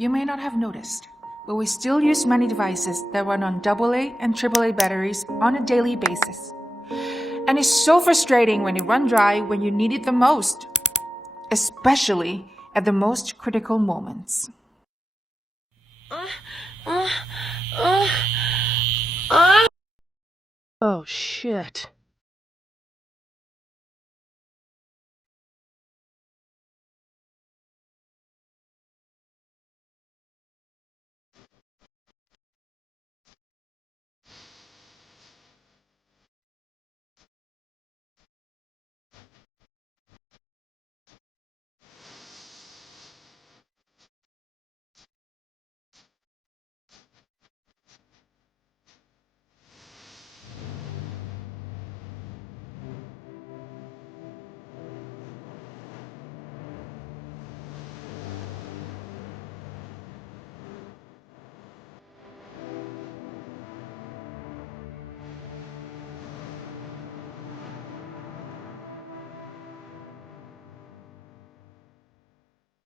You may not have noticed, but we still use many devices that run on AA and AAA batteries on a daily basis. And it's so frustrating when they run dry when you need it the most, especially at the most critical moments. Oh shit.